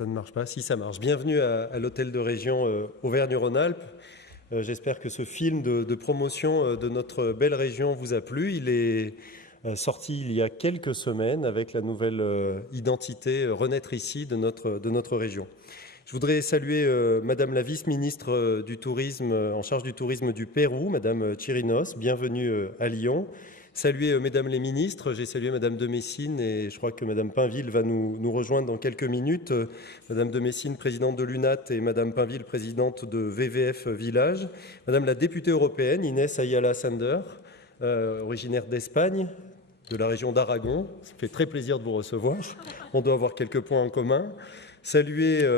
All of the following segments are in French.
Ça ne marche pas? Si, ça marche. Bienvenue à l'hôtel de région Auvergne-Rhône-Alpes. J'espère que ce film de promotion de notre belle région vous a plu. Il est sorti il y a quelques semaines avec la nouvelle identité Renaître ici de notre région. Je voudrais saluer Madame la vice-ministre du Tourisme en charge du tourisme du Pérou, Madame Chirinos. Bienvenue à Lyon. Saluer Mesdames les ministres, j'ai salué Madame de Messine et je crois que Madame Pinville va nous rejoindre dans quelques minutes. Madame de Messine, présidente de l'UNAT et Madame Pinville, présidente de VVF Village. Madame la députée européenne, Inès Ayala Sander, originaire d'Espagne, de la région d'Aragon. Ça fait très plaisir de vous recevoir. On doit avoir quelques points en commun. Saluer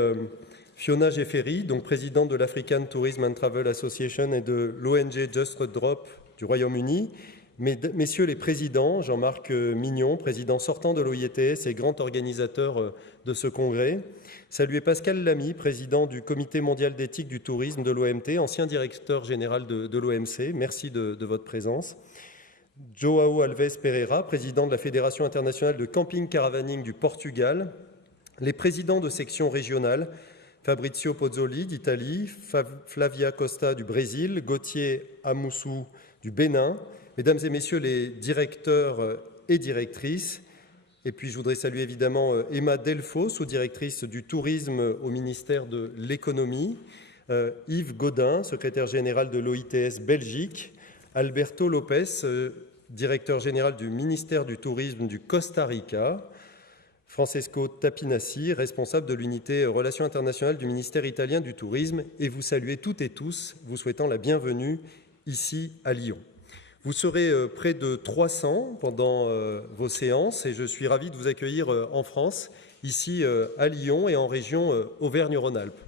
Fiona Jefferi, donc présidente de l'African Tourism and Travel Association et de l'ONG Just Drop du Royaume-Uni. Messieurs les présidents, Jean-Marc Mignon, président sortant de l'OIETS et grand organisateur de ce congrès. Saluer Pascal Lamy, président du Comité mondial d'éthique du tourisme de l'OMT, ancien directeur général de l'OMC. Merci de votre présence. João Alves Pereira, président de la Fédération internationale de camping caravaning du Portugal. Les présidents de sections régionales, Fabrizio Pozzoli d'Italie, Flavia Costa du Brésil, Gauthier Amoussou du Bénin. Mesdames et messieurs les directeurs et directrices, et puis je voudrais saluer évidemment Emma Delfaux, sous-directrice du tourisme au ministère de l'économie, Yves Godin, secrétaire général de l'OITS Belgique, Alberto Lopez, directeur général du ministère du tourisme du Costa Rica, Francesco Tapinassi, responsable de l'unité Relations internationales du ministère italien du tourisme, et vous saluez toutes et tous, vous souhaitant la bienvenue ici à Lyon. Vous serez près de 300 pendant vos séances et je suis ravi de vous accueillir en France, ici à Lyon et en région Auvergne-Rhône-Alpes.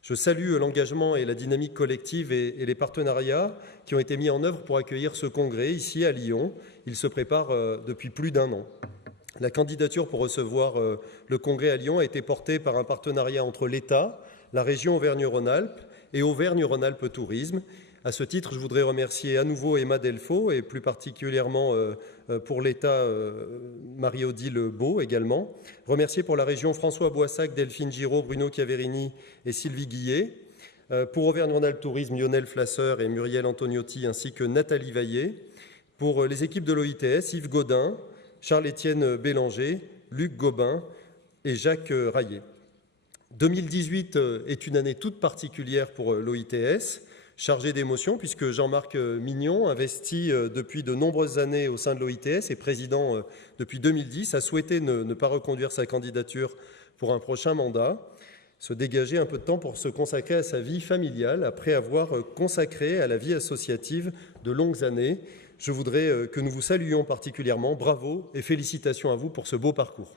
Je salue l'engagement et la dynamique collective et les partenariats qui ont été mis en œuvre pour accueillir ce congrès ici à Lyon. Il se prépare depuis plus d'un an. La candidature pour recevoir le congrès à Lyon a été portée par un partenariat entre l'État, la région Auvergne-Rhône-Alpes et Auvergne-Rhône-Alpes Tourisme. À ce titre, je voudrais remercier à nouveau Emma Delfaux et plus particulièrement pour l'État Marie-Odile Beau également. Remercier pour la région François Boissac, Delphine Giraud, Bruno Chiaverini et Sylvie Guillet. Pour Auvergne-Rhône-Alpes Tourisme, Lionel Flasseur et Muriel Antoniotti ainsi que Nathalie Vaillet. Pour les équipes de l'OITS, Yves Godin, Charles-Étienne Bélanger, Luc Gobin et Jacques Raillet. 2018 est une année toute particulière pour l'OITS, chargé d'émotions, puisque Jean-Marc Mignon, investi depuis de nombreuses années au sein de l'OITS et président depuis 2010, a souhaité ne pas reconduire sa candidature pour un prochain mandat, se dégager un peu de temps pour se consacrer à sa vie familiale, après avoir consacré à la vie associative de longues années. Je voudrais que nous vous saluions particulièrement. Bravo et félicitations à vous pour ce beau parcours.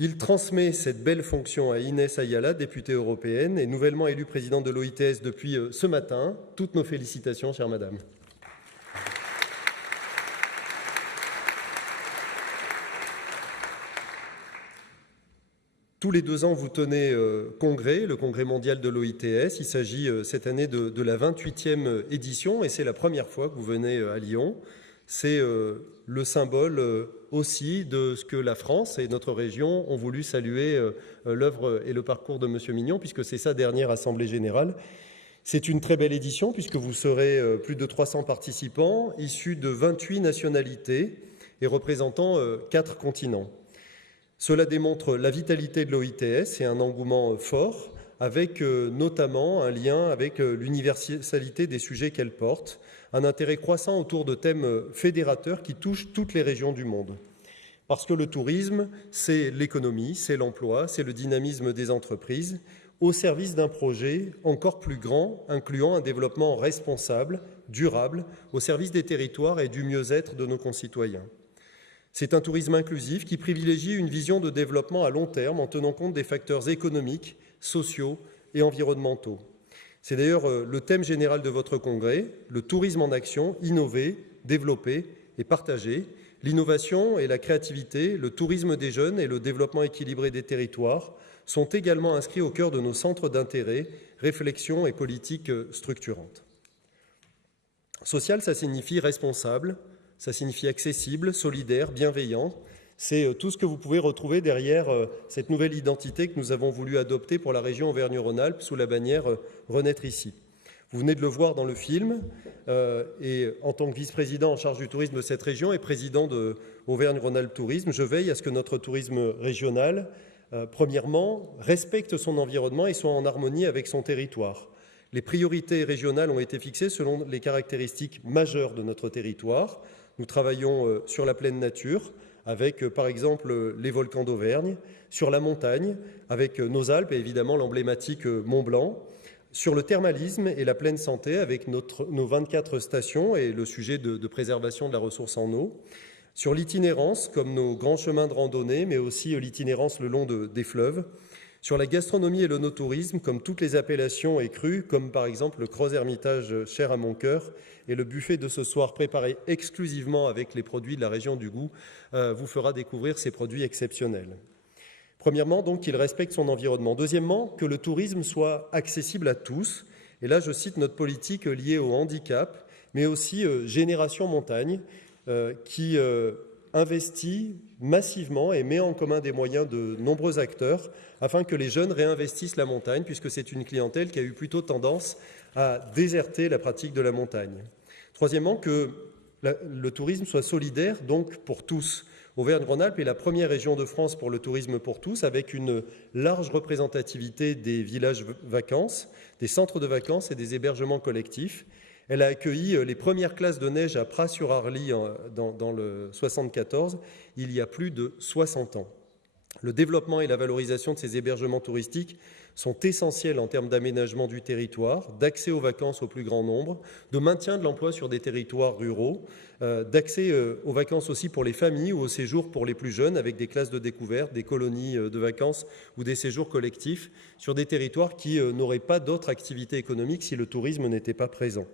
Il transmet cette belle fonction à Inès Ayala, députée européenne et nouvellement élue présidente de l'OITS depuis ce matin. Toutes nos félicitations, chère madame. Tous les 2 ans, vous tenez congrès, le congrès mondial de l'OITS. Il s'agit cette année de la 28e édition et c'est la première fois que vous venez à Lyon. C'est le symbole aussi de ce que la France et notre région ont voulu saluer l'œuvre et le parcours de M. Mignon, puisque c'est sa dernière Assemblée générale. C'est une très belle édition, puisque vous serez plus de 300 participants, issus de 28 nationalités et représentant 4 continents. Cela démontre la vitalité de l'OITS et un engouement fort, avec notamment un lien avec l'universalité des sujets qu'elle porte, un intérêt croissant autour de thèmes fédérateurs qui touchent toutes les régions du monde. Parce que le tourisme, c'est l'économie, c'est l'emploi, c'est le dynamisme des entreprises, au service d'un projet encore plus grand, incluant un développement responsable, durable, au service des territoires et du mieux-être de nos concitoyens. C'est un tourisme inclusif qui privilégie une vision de développement à long terme en tenant compte des facteurs économiques, sociaux et environnementaux. C'est d'ailleurs le thème général de votre congrès, le tourisme en action, innover, développer et partager, l'innovation et la créativité, le tourisme des jeunes et le développement équilibré des territoires sont également inscrits au cœur de nos centres d'intérêt, réflexions et politiques structurantes. Social, ça signifie responsable, ça signifie accessible, solidaire, bienveillant. C'est tout ce que vous pouvez retrouver derrière cette nouvelle identité que nous avons voulu adopter pour la région Auvergne-Rhône-Alpes sous la bannière Renaître ici. Vous venez de le voir dans le film, et en tant que vice-président en charge du tourisme de cette région et président de Auvergne-Rhône-Alpes Tourisme, je veille à ce que notre tourisme régional, premièrement, respecte son environnement et soit en harmonie avec son territoire. Les priorités régionales ont été fixées selon les caractéristiques majeures de notre territoire. Nous travaillons sur la pleine nature, avec par exemple les volcans d'Auvergne, sur la montagne, avec nos Alpes et évidemment l'emblématique Mont Blanc, sur le thermalisme et la pleine santé avec nos 24 stations et le sujet de préservation de la ressource en eau, sur l'itinérance comme nos grands chemins de randonnée, mais aussi l'itinérance le long des fleuves, sur la gastronomie et le no-tourisme comme toutes les appellations et crues, comme par exemple le Creuse Hermitage cher à mon cœur et le buffet de ce soir préparé exclusivement avec les produits de la région du Goût vous fera découvrir ces produits exceptionnels. Premièrement, donc, qu'il respecte son environnement. Deuxièmement, que le tourisme soit accessible à tous. Et là, je cite notre politique liée au handicap, mais aussi Génération Montagne, qui investit massivement et met en commun des moyens de nombreux acteurs afin que les jeunes réinvestissent la montagne, puisque c'est une clientèle qui a eu plutôt tendance à déserter la pratique de la montagne. Troisièmement, que le tourisme soit solidaire, donc pour tous. Auvergne-Rhône-Alpes est la première région de France pour le tourisme pour tous, avec une large représentativité des villages vacances, des centres de vacances et des hébergements collectifs. Elle a accueilli les premières classes de neige à Pras-sur-Arly dans le 74, il y a plus de 60 ans. Le développement et la valorisation de ces hébergements touristiques sont essentiels en termes d'aménagement du territoire, d'accès aux vacances au plus grand nombre, de maintien de l'emploi sur des territoires ruraux, d'accès aux vacances aussi pour les familles ou aux séjours pour les plus jeunes avec des classes de découverte, des colonies de vacances ou des séjours collectifs sur des territoires qui n'auraient pas d'autres activités économiques si le tourisme n'était pas présent.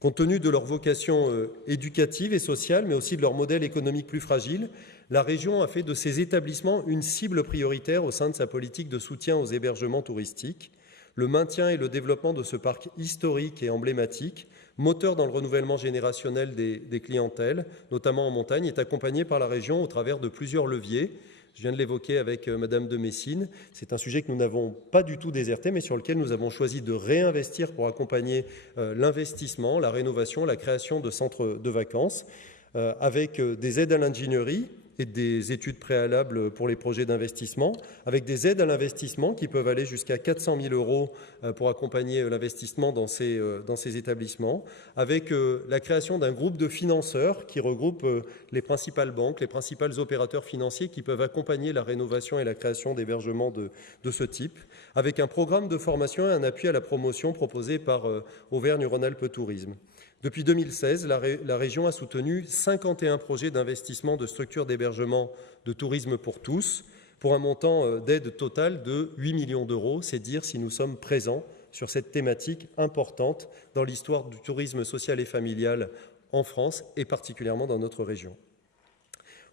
Compte tenu de leur vocation éducative et sociale, mais aussi de leur modèle économique plus fragile, la région a fait de ces établissements une cible prioritaire au sein de sa politique de soutien aux hébergements touristiques. Le maintien et le développement de ce parc historique et emblématique, moteur dans le renouvellement générationnel des clientèles, notamment en montagne, est accompagné par la région au travers de plusieurs leviers. Je viens de l'évoquer avec Madame de Messine. C'est un sujet que nous n'avons pas du tout déserté, mais sur lequel nous avons choisi de réinvestir pour accompagner l'investissement, la rénovation, la création de centres de vacances, avec des aides à l'ingénierie et des études préalables pour les projets d'investissement, avec des aides à l'investissement qui peuvent aller jusqu'à 400 000 € pour accompagner l'investissement dans ces établissements, avec la création d'un groupe de financeurs qui regroupe les principales banques, les principaux opérateurs financiers qui peuvent accompagner la rénovation et la création d'hébergements de ce type, avec un programme de formation et un appui à la promotion proposé par Auvergne-Rhône-Alpes Tourisme. Depuis 2016, la région a soutenu 51 projets d'investissement de structures d'hébergement de tourisme pour tous, pour un montant d'aide totale de 8 millions d'euros. C'est dire si nous sommes présents sur cette thématique importante dans l'histoire du tourisme social et familial en France et particulièrement dans notre région.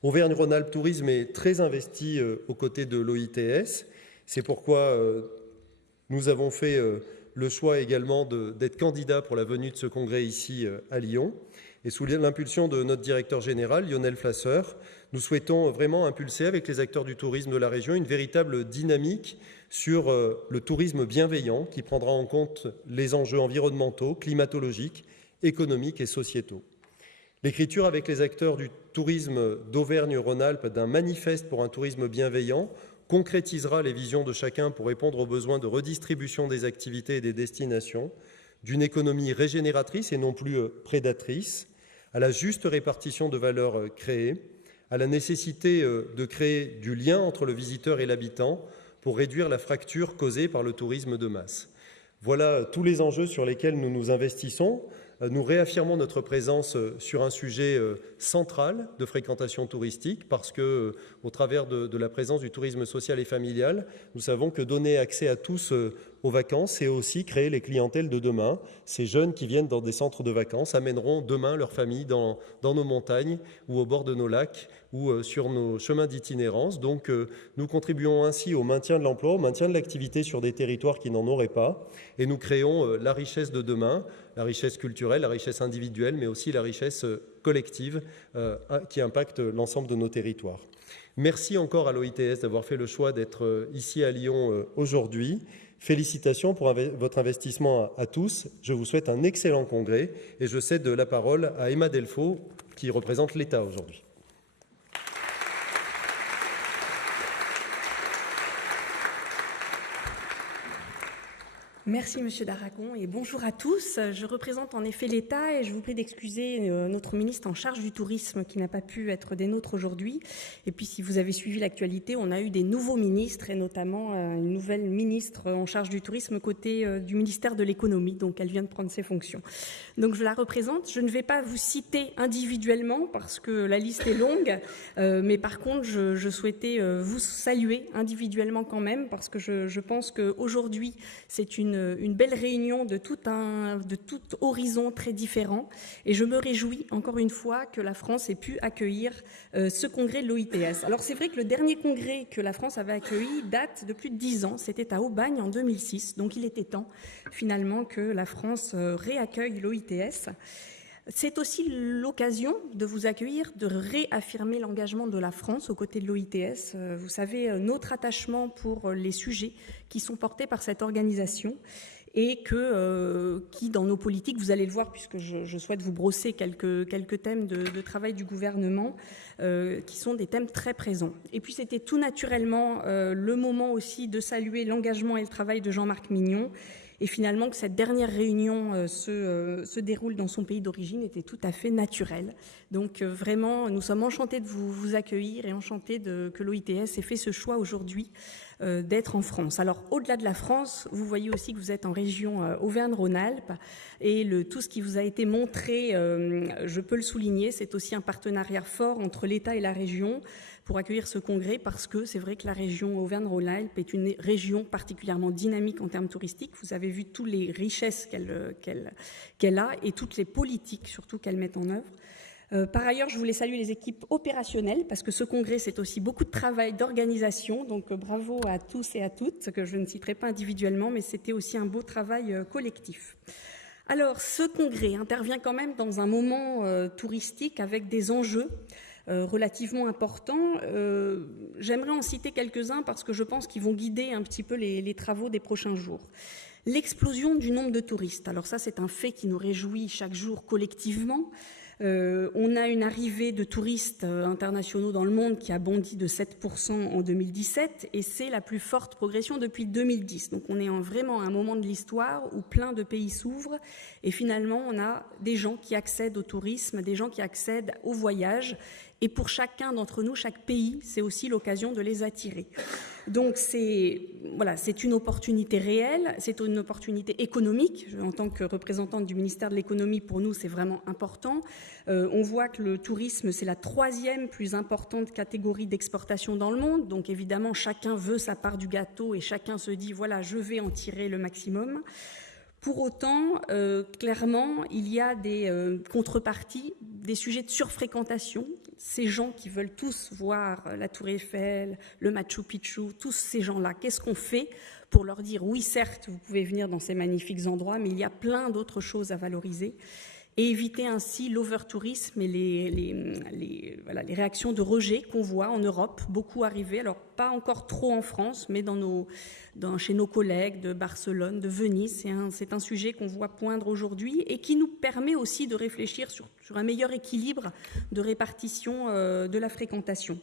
Auvergne-Rhône-Alpes Tourisme est très investi aux côtés de l'OITS. C'est pourquoi nous avons fait le choix également d'être candidat pour la venue de ce congrès ici à Lyon. Et sous l'impulsion de notre directeur général, Lionel Flasseur, nous souhaitons vraiment impulser avec les acteurs du tourisme de la région une véritable dynamique sur le tourisme bienveillant qui prendra en compte les enjeux environnementaux, climatologiques, économiques et sociétaux. L'écriture avec les acteurs du tourisme d'Auvergne-Rhône-Alpes d'un manifeste pour un tourisme bienveillant concrétisera les visions de chacun pour répondre aux besoins de redistribution des activités et des destinations, d'une économie régénératrice et non plus prédatrice, à la juste répartition de valeurs créées, à la nécessité de créer du lien entre le visiteur et l'habitant pour réduire la fracture causée par le tourisme de masse. Voilà tous les enjeux sur lesquels nous nous investissons. Nous réaffirmons notre présence sur un sujet central de fréquentation touristique parce que, au travers de la présence du tourisme social et familial, nous savons que donner accès à tous aux vacances, c'est aussi créer les clientèles de demain. Ces jeunes qui viennent dans des centres de vacances amèneront demain leur famille dans nos montagnes ou au bord de nos lacs ou sur nos chemins d'itinérance. Donc nous contribuons ainsi au maintien de l'emploi, au maintien de l'activité sur des territoires qui n'en auraient pas, et nous créons la richesse de demain, la richesse culturelle, la richesse individuelle, mais aussi la richesse collective qui impacte l'ensemble de nos territoires. Merci encore à l'OITS d'avoir fait le choix d'être ici à Lyon aujourd'hui. Félicitations pour votre investissement à tous. Je vous souhaite un excellent congrès et je cède la parole à Emma Delfaux qui représente l'État aujourd'hui. Merci Monsieur Daragon et bonjour à tous. Je représente en effet l'État et je vous prie d'excuser notre ministre en charge du tourisme qui n'a pas pu être des nôtres aujourd'hui. Et puis si vous avez suivi l'actualité, on a eu des nouveaux ministres et notamment une nouvelle ministre en charge du tourisme côté du ministère de l'économie. Donc elle vient de prendre ses fonctions. Donc je la représente. Je ne vais pas vous citer individuellement parce que la liste est longue. Mais par contre, je souhaitais vous saluer individuellement quand même parce que je pense qu'aujourd'hui, c'est une belle réunion de tout horizon très différent et je me réjouis encore une fois que la France ait pu accueillir ce congrès de l'OITS. Alors c'est vrai que le dernier congrès que la France avait accueilli date de plus de 10 ans, c'était à Aubagne en 2006, donc il était temps finalement que la France réaccueille l'OITS. C'est aussi l'occasion de vous accueillir, de réaffirmer l'engagement de la France aux côtés de l'OITS. Vous savez, notre attachement pour les sujets qui sont portés par cette organisation et qui, dans nos politiques, vous allez le voir, puisque je souhaite vous brosser quelques thèmes de travail du gouvernement, qui sont des thèmes très présents. Et puis, c'était tout naturellement le moment aussi de saluer l'engagement et le travail de Jean-Marc Mignon, et finalement que cette dernière réunion se déroule dans son pays d'origine était tout à fait naturelle. Donc vraiment, nous sommes enchantés de vous accueillir et enchantés que l'OITS ait fait ce choix aujourd'hui d'être en France. Alors au-delà de la France, vous voyez aussi que vous êtes en région Auvergne-Rhône-Alpes et tout ce qui vous a été montré, je peux le souligner, c'est aussi un partenariat fort entre l'État et la région pour accueillir ce congrès parce que c'est vrai que la région Auvergne-Rhône-Alpes est une région particulièrement dynamique en termes touristiques. Vous avez vu toutes les richesses qu'elle a et toutes les politiques surtout qu'elle met en œuvre. Par ailleurs, je voulais saluer les équipes opérationnelles parce que ce congrès, c'est aussi beaucoup de travail d'organisation. Donc bravo à tous et à toutes, que je ne citerai pas individuellement, mais c'était aussi un beau travail collectif. Alors, ce congrès intervient quand même dans un moment touristique avec des enjeux relativement importants. J'aimerais en citer quelques-uns parce que je pense qu'ils vont guider un petit peu les travaux des prochains jours. L'explosion du nombre de touristes. Alors ça, c'est un fait qui nous réjouit chaque jour collectivement. On a une arrivée de touristes internationaux dans le monde qui a bondi de 7% en 2017 et c'est la plus forte progression depuis 2010. Donc on est vraiment à un moment de l'histoire où plein de pays s'ouvrent et finalement on a des gens qui accèdent au tourisme, des gens qui accèdent au voyage et pour chacun d'entre nous, chaque pays, c'est aussi l'occasion de les attirer. Donc c'est une opportunité réelle, c'est une opportunité économique. En tant que représentante du ministère de l'économie, pour nous, c'est vraiment important. On voit que le tourisme, c'est la 3e plus importante catégorie d'exportation dans le monde. Donc évidemment, chacun veut sa part du gâteau et chacun se dit, voilà, je vais en tirer le maximum. Pour autant, clairement, il y a des contreparties, des sujets de surfréquentation. Ces gens qui veulent tous voir la Tour Eiffel, le Machu Picchu, tous ces gens-là, qu'est-ce qu'on fait pour leur dire, oui, certes, vous pouvez venir dans ces magnifiques endroits, mais il y a plein d'autres choses à valoriser et éviter ainsi l'overtourisme et les réactions de rejet qu'on voit en Europe, beaucoup arriver, alors pas encore trop en France, mais chez nos collègues de Barcelone, de Venise. C'est un sujet qu'on voit poindre aujourd'hui et qui nous permet aussi de réfléchir sur un meilleur équilibre de répartition de la fréquentation.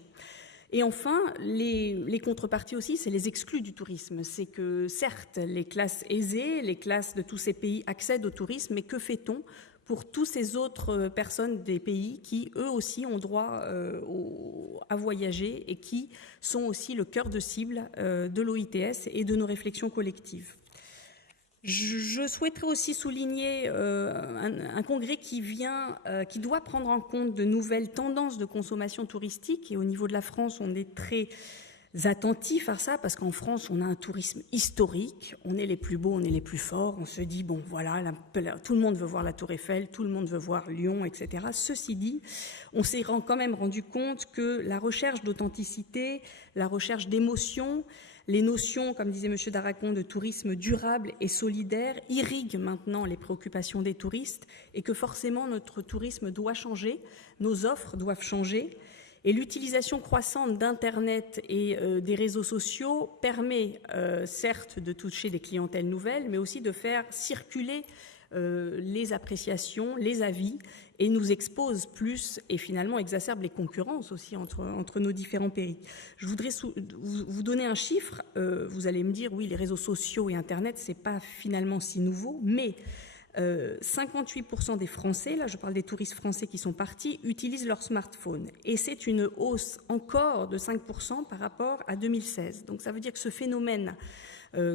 Et enfin, les contreparties aussi, c'est les exclus du tourisme. C'est que certes, les classes aisées, les classes de tous ces pays accèdent au tourisme, mais que fait-on pour tous ces autres personnes des pays qui, eux aussi, ont droit à voyager et qui sont aussi le cœur de cible de l'OITS et de nos réflexions collectives. Je souhaiterais aussi souligner un congrès qui doit prendre en compte de nouvelles tendances de consommation touristique. Et au niveau de la France, on est très attentifs à ça, parce qu'en France, on a un tourisme historique, on est les plus beaux, on est les plus forts, on se dit, bon voilà, tout le monde veut voir la Tour Eiffel, tout le monde veut voir Lyon, etc. Ceci dit, on s'est quand même rendu compte que la recherche d'authenticité, la recherche d'émotion, les notions, comme disait M. Daracon, de tourisme durable et solidaire irriguent maintenant les préoccupations des touristes et que forcément notre tourisme doit changer, nos offres doivent changer. Et l'utilisation croissante d'Internet et des réseaux sociaux permet certes de toucher des clientèles nouvelles, mais aussi de faire circuler les appréciations, les avis, et nous expose plus et finalement exacerbe les concurrences aussi entre nos différents pays. Je voudrais vous donner un chiffre. Vous allez me dire, oui, les réseaux sociaux et Internet, c'est pas finalement si nouveau, mais 58% des Français, là je parle des touristes français qui sont partis, utilisent leur smartphone. Et c'est une hausse encore de 5% par rapport à 2016. Donc ça veut dire que ce phénomène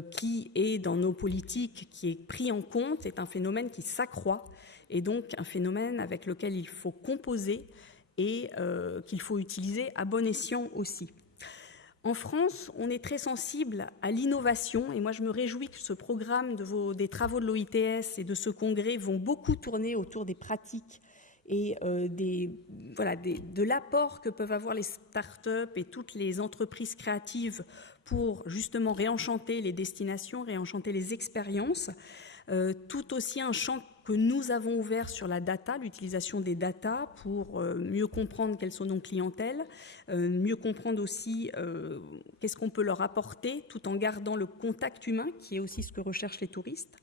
qui est dans nos politiques, qui est pris en compte, est un phénomène qui s'accroît et donc un phénomène avec lequel il faut composer et qu'il faut utiliser à bon escient aussi. En France, on est très sensible à l'innovation et moi je me réjouis que ce programme des travaux de l'OITS et de ce congrès vont beaucoup tourner autour des pratiques et de l'apport que peuvent avoir les start-up et toutes les entreprises créatives pour justement réenchanter les destinations, réenchanter les expériences. Tout aussi un champ que nous avons ouvert sur la data, l'utilisation des data pour mieux comprendre quelles sont nos clientèles, mieux comprendre aussi qu'est-ce qu'on peut leur apporter tout en gardant le contact humain qui est aussi ce que recherchent les touristes.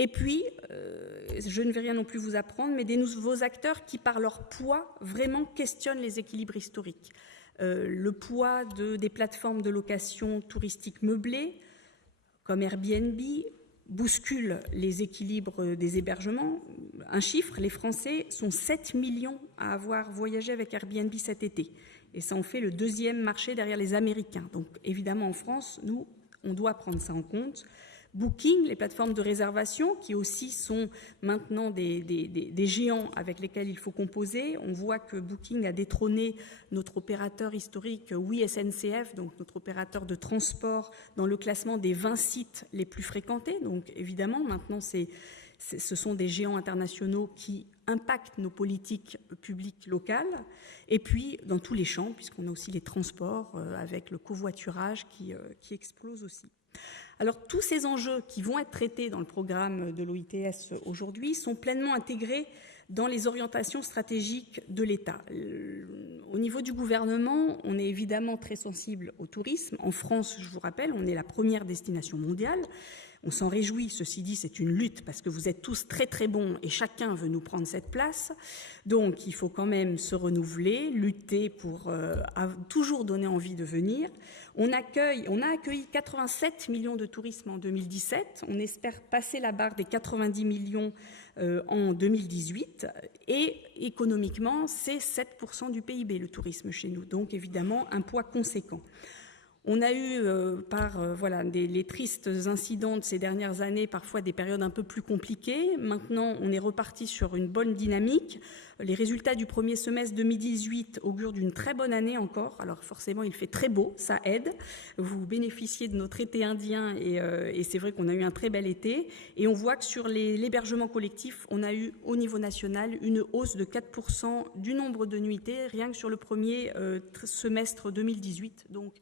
Et puis, je ne vais rien non plus vous apprendre, mais des nouveaux acteurs qui par leur poids vraiment questionnent les équilibres historiques. Le poids des plateformes de location touristique meublées comme Airbnb bouscule les équilibres des hébergements. Un chiffre, les Français sont 7 millions à avoir voyagé avec Airbnb cet été. Et ça en fait le deuxième marché derrière les Américains. Donc évidemment en France, nous, on doit prendre ça en compte. Booking, les plateformes de réservation, qui aussi sont maintenant des géants avec lesquels il faut composer. On voit que Booking a détrôné notre opérateur historique, oui SNCF, donc notre opérateur de transport, dans le classement des 20 sites les plus fréquentés. Donc évidemment, maintenant, ce sont des géants internationaux qui impactent nos politiques publiques locales. Et puis, dans tous les champs, puisqu'on a aussi les transports avec le covoiturage qui explose aussi. Alors, tous ces enjeux qui vont être traités dans le programme de l'OITS aujourd'hui sont pleinement intégrés dans les orientations stratégiques de l'État. Au niveau du gouvernement, on est évidemment très sensible au tourisme. En France, je vous rappelle, on est la première destination mondiale. On s'en réjouit, ceci dit, c'est une lutte parce que vous êtes tous très très bons et chacun veut nous prendre cette place. Donc il faut quand même se renouveler, lutter pour toujours donner envie de venir. On a accueilli 87 millions de touristes en 2017. On espère passer la barre des 90 millions en 2018. Et économiquement, c'est 7% du PIB, le tourisme chez nous. Donc évidemment, un poids conséquent. On a eu, les tristes incidents de ces dernières années, parfois des périodes un peu plus compliquées. Maintenant, on est reparti sur une bonne dynamique. Les résultats du premier semestre 2018 augurent d'une très bonne année encore. Alors forcément, il fait très beau, ça aide. Vous bénéficiez de notre été indien et c'est vrai qu'on a eu un très bel été. Et on voit que sur l'hébergement collectif, on a eu au niveau national une hausse de 4% du nombre de nuitées, rien que sur le premier semestre 2018. Donc,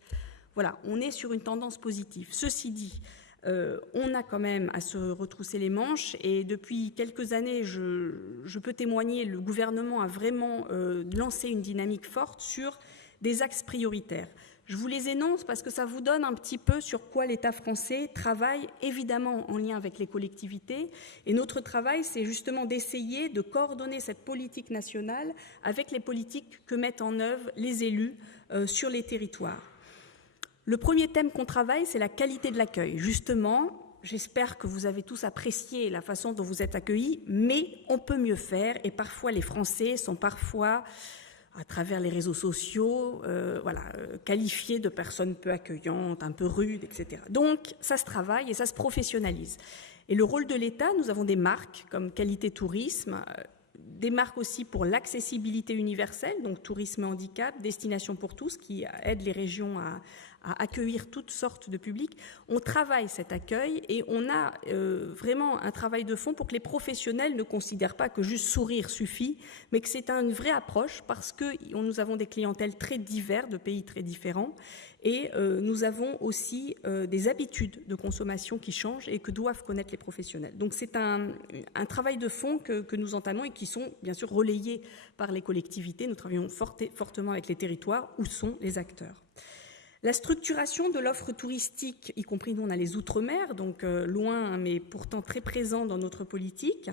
voilà, on est sur une tendance positive. Ceci dit, on a quand même à se retrousser les manches et depuis quelques années, je peux témoigner, le gouvernement a vraiment lancé une dynamique forte sur des axes prioritaires. Je vous les énonce parce que ça vous donne un petit peu sur quoi l'État français travaille, évidemment en lien avec les collectivités. Et notre travail, c'est justement d'essayer de coordonner cette politique nationale avec les politiques que mettent en œuvre les élus sur les territoires. Le premier thème qu'on travaille, c'est la qualité de l'accueil. Justement, j'espère que vous avez tous apprécié la façon dont vous êtes accueillis, mais on peut mieux faire et parfois les Français sont parfois, à travers les réseaux sociaux, qualifiés de personnes peu accueillantes, un peu rudes, etc. Donc, ça se travaille et ça se professionnalise. Et le rôle de l'État, nous avons des marques comme Qualité Tourisme, des marques aussi pour l'accessibilité universelle, donc tourisme et handicap, Destination pour tous, qui aide les régions à à accueillir toutes sortes de publics. On travaille cet accueil et on a vraiment un travail de fond pour que les professionnels ne considèrent pas que juste sourire suffit, mais que c'est une vraie approche parce que nous avons des clientèles très diverses, de pays très différents, et nous avons aussi des habitudes de consommation qui changent et que doivent connaître les professionnels. Donc c'est un travail de fond que nous entamons et qui sont bien sûr relayés par les collectivités. Nous travaillons fortement avec les territoires où sont les acteurs. La structuration de l'offre touristique, y compris nous on a les Outre-mer, donc loin mais pourtant très présent dans notre politique.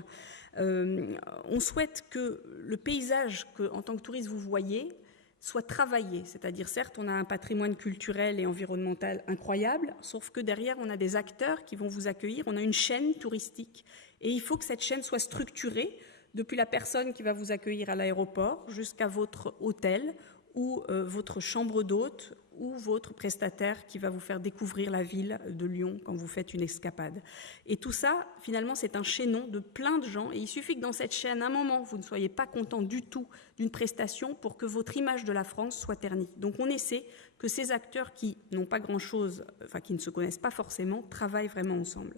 On souhaite que le paysage que, en tant que touriste, vous voyez soit travaillé, c'est-à-dire certes on a un patrimoine culturel et environnemental incroyable, sauf que derrière on a des acteurs qui vont vous accueillir, on a une chaîne touristique et il faut que cette chaîne soit structurée depuis la personne qui va vous accueillir à l'aéroport jusqu'à votre hôtel ou votre chambre d'hôte ou votre prestataire qui va vous faire découvrir la ville de Lyon quand vous faites une escapade. Et tout ça, finalement, c'est un chaînon de plein de gens. Et il suffit que dans cette chaîne, à un moment, vous ne soyez pas content du tout d'une prestation pour que votre image de la France soit ternie. Donc on essaie que ces acteurs qui n'ont pas grand-chose, enfin qui ne se connaissent pas forcément, travaillent vraiment ensemble.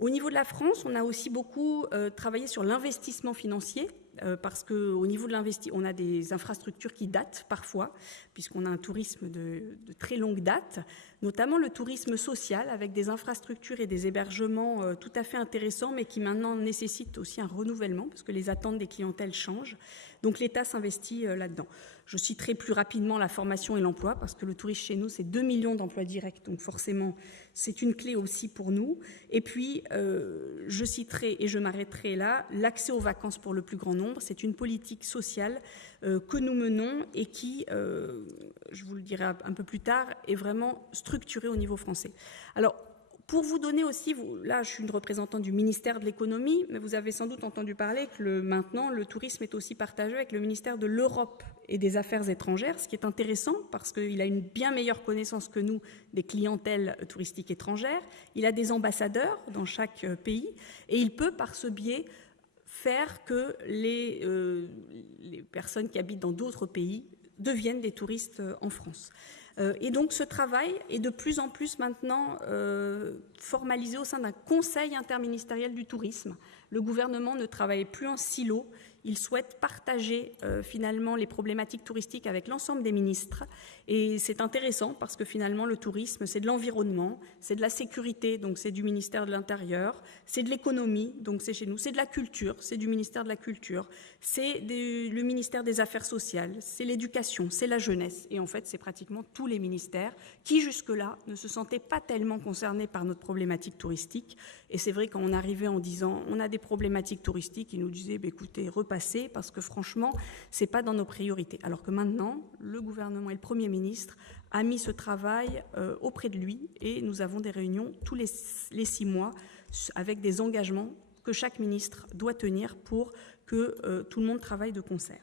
Au niveau de la France, on a aussi beaucoup travaillé sur l'investissement financier, parce qu'au niveau de l'investissement, on a des infrastructures qui datent parfois, puisqu'on a un tourisme de très longue date, notamment le tourisme social, avec des infrastructures et des hébergements tout à fait intéressants, mais qui maintenant nécessitent aussi un renouvellement, parce que les attentes des clientèles changent. Donc l'État s'investit là-dedans. Je citerai plus rapidement la formation et l'emploi, parce que le tourisme chez nous, c'est 2 millions d'emplois directs, donc forcément, c'est une clé aussi pour nous. Et puis, je citerai, et je m'arrêterai là, l'accès aux vacances pour le plus grand nombre. C'est une politique sociale que nous menons et qui, je vous le dirai un peu plus tard, est vraiment structurée au niveau français. Alors, pour vous donner aussi, là je suis une représentante du ministère de l'économie, mais vous avez sans doute entendu parler que maintenant le tourisme est aussi partagé avec le ministère de l'Europe et des Affaires étrangères, ce qui est intéressant parce qu'il a une bien meilleure connaissance que nous des clientèles touristiques étrangères. Il a des ambassadeurs dans chaque pays et il peut par ce biais faire que les personnes qui habitent dans d'autres pays deviennent des touristes en France. Et donc ce travail est de plus en plus maintenant formalisé au sein d'un conseil interministériel du tourisme. Le gouvernement ne travaille plus en silo, il souhaite partager finalement les problématiques touristiques avec l'ensemble des ministres. Et c'est intéressant parce que finalement le tourisme, c'est de l'environnement, c'est de la sécurité, donc c'est du ministère de l'Intérieur, c'est de l'économie, donc c'est chez nous, c'est de la culture, c'est du ministère de la Culture, c'est le ministère des Affaires sociales, c'est l'éducation, c'est la jeunesse. Et en fait, c'est pratiquement tous les ministères qui jusque-là ne se sentaient pas tellement concernés par notre problématique touristique. Et c'est vrai quand on arrivait en disant on a des problématiques touristiques, ils nous disaient écoutez, repassez parce que franchement, c'est pas dans nos priorités. Alors que maintenant, le gouvernement et le Premier ministre a mis ce travail auprès de lui et nous avons des réunions tous les 6 mois avec des engagements que chaque ministre doit tenir pour que tout le monde travaille de concert.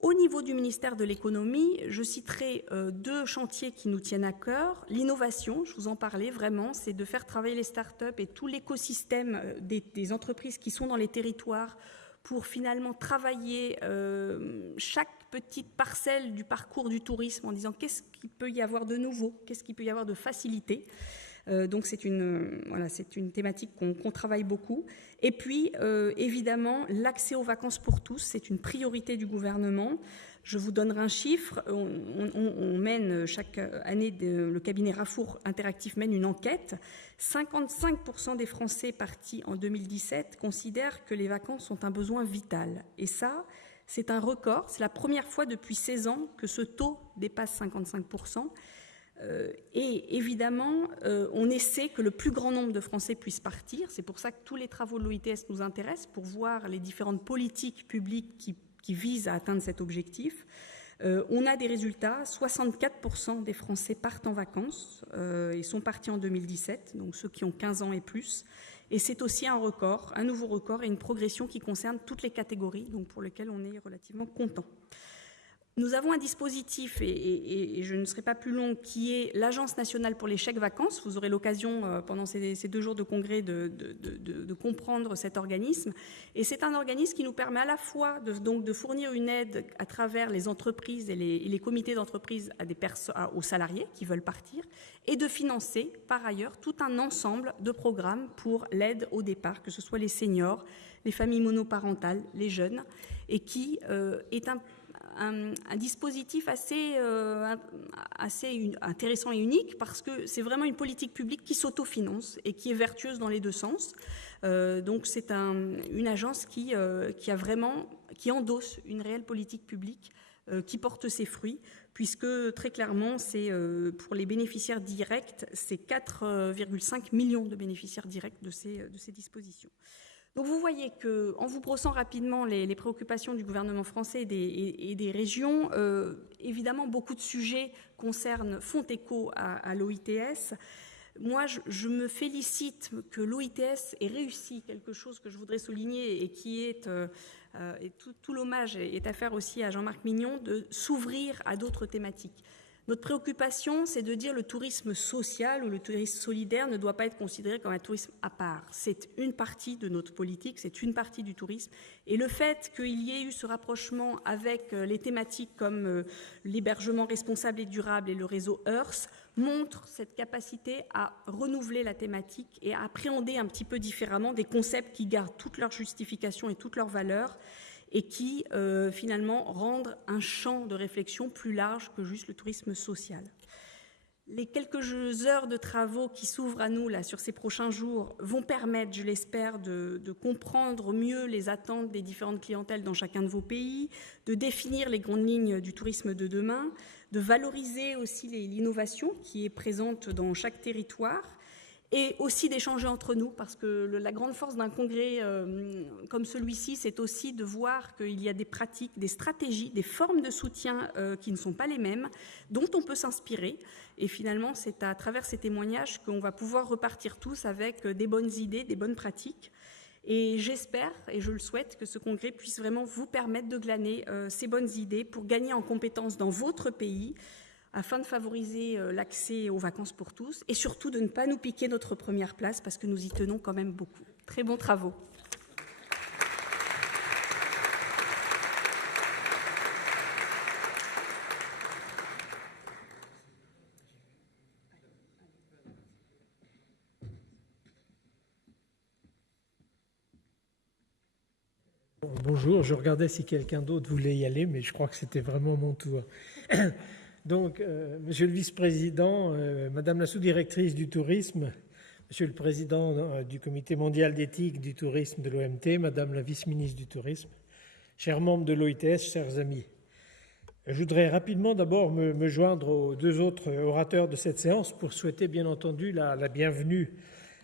Au niveau du ministère de l'économie, je citerai 2 chantiers qui nous tiennent à cœur. L'innovation, je vous en parlais vraiment, c'est de faire travailler les start-up et tout l'écosystème des entreprises qui sont dans les territoires pour finalement travailler chaque petite parcelle du parcours du tourisme en disant qu'est-ce qu'il peut y avoir de nouveau, qu'est-ce qu'il peut y avoir de facilité. Donc c'est une thématique qu'on travaille beaucoup. Et puis évidemment l'accès aux vacances pour tous, c'est une priorité du gouvernement. Je vous donnerai un chiffre. On mène chaque année, le cabinet Rafour Interactif mène une enquête. 55% des Français partis en 2017 considèrent que les vacances sont un besoin vital. Et ça, c'est un record. C'est la première fois depuis 16 ans que ce taux dépasse 55%. Et évidemment, on essaie que le plus grand nombre de Français puissent partir. C'est pour ça que tous les travaux de l'OITS nous intéressent, pour voir les différentes politiques publiques qui visent à atteindre cet objectif. On a des résultats. 64% des Français partent en vacances. Ils sont partis en 2017, donc ceux qui ont 15 ans et plus. Et c'est aussi un record, un nouveau record et une progression qui concerne toutes les catégories, donc pour lesquelles on est relativement content. Nous avons un dispositif, et je ne serai pas plus long, qui est l'Agence nationale pour les chèques-vacances. Vous aurez l'occasion, pendant ces 2 jours de congrès, de comprendre cet organisme. Et c'est un organisme qui nous permet à la fois de fournir une aide à travers les entreprises et les comités d'entreprise aux salariés qui veulent partir, et de financer, par ailleurs, tout un ensemble de programmes pour l'aide au départ, que ce soit les seniors, les familles monoparentales, les jeunes, et qui est un dispositif assez intéressant et unique parce que c'est vraiment une politique publique qui s'autofinance et qui est vertueuse dans les 2 sens. Donc c'est une agence qui endosse une réelle politique publique qui porte ses fruits, puisque très clairement, c'est pour les bénéficiaires directs, c'est 4,5 millions de bénéficiaires directs de ces dispositions. Donc vous voyez qu'en vous brossant rapidement les préoccupations du gouvernement français et des régions, évidemment beaucoup de sujets font écho à l'OITS. Moi, je me félicite que l'OITS ait réussi quelque chose que je voudrais souligner et qui est, et tout l'hommage est à faire aussi à Jean-Marc Mignon, de s'ouvrir à d'autres thématiques. Notre préoccupation, c'est de dire le tourisme social ou le tourisme solidaire ne doit pas être considéré comme un tourisme à part. C'est une partie de notre politique, c'est une partie du tourisme. Et le fait qu'il y ait eu ce rapprochement avec les thématiques comme l'hébergement responsable et durable et le réseau Earth montre cette capacité à renouveler la thématique et à appréhender un petit peu différemment des concepts qui gardent toute leur justification et toute leur valeur, et qui, finalement, rendent un champ de réflexion plus large que juste le tourisme social. Les quelques heures de travaux qui s'ouvrent à nous là, sur ces prochains jours vont permettre, je l'espère, de comprendre mieux les attentes des différentes clientèles dans chacun de vos pays, de définir les grandes lignes du tourisme de demain, de valoriser aussi l'innovation qui est présente dans chaque territoire, et aussi d'échanger entre nous, parce que la grande force d'un congrès comme celui-ci, c'est aussi de voir qu'il y a des pratiques, des stratégies, des formes de soutien qui ne sont pas les mêmes, dont on peut s'inspirer. Et finalement, c'est à travers ces témoignages qu'on va pouvoir repartir tous avec des bonnes idées, des bonnes pratiques. Et j'espère, et je le souhaite, que ce congrès puisse vraiment vous permettre de glaner ces bonnes idées pour gagner en compétences dans votre pays, afin de favoriser l'accès aux vacances pour tous et surtout de ne pas nous piquer notre première place parce que nous y tenons quand même beaucoup. Très bons travaux. Bonjour, je regardais si quelqu'un d'autre voulait y aller, mais je crois que c'était vraiment mon tour. Donc, Monsieur le Vice-président, Madame la sous-directrice du tourisme, Monsieur le Président du Comité mondial d'éthique du tourisme de l'OMT, Madame la Vice-ministre du tourisme, chers membres de l'OITS, chers amis. Je voudrais rapidement d'abord me joindre aux 2 autres orateurs de cette séance pour souhaiter bien entendu la bienvenue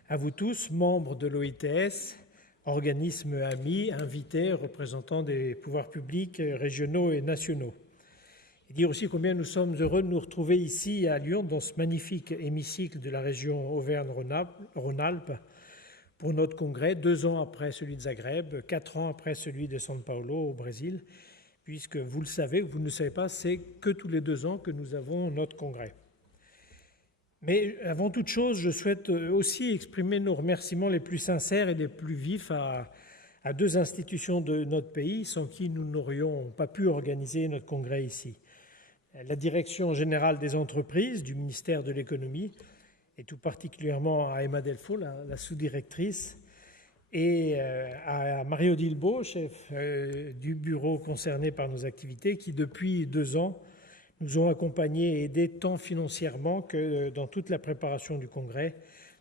à vous tous, membres de l'OITS, organismes amis, invités, représentants des pouvoirs publics régionaux et nationaux. Et dire aussi combien nous sommes heureux de nous retrouver ici à Lyon, dans ce magnifique hémicycle de la région Auvergne-Rhône-Alpes, pour notre congrès, 2 ans après celui de Zagreb, 4 ans après celui de São Paulo au Brésil, puisque vous le savez ou vous ne le savez pas, c'est que tous les 2 ans que nous avons notre congrès. Mais avant toute chose, je souhaite aussi exprimer nos remerciements les plus sincères et les plus vifs à 2 institutions de notre pays, sans qui nous n'aurions pas pu organiser notre congrès ici. La Direction générale des entreprises du ministère de l'économie, et tout particulièrement à Emma Delfaux, la sous-directrice, et à Marie-Odile Beau, chef du bureau concerné par nos activités, qui depuis 2 ans nous ont accompagnés et aidés tant financièrement que dans toute la préparation du congrès.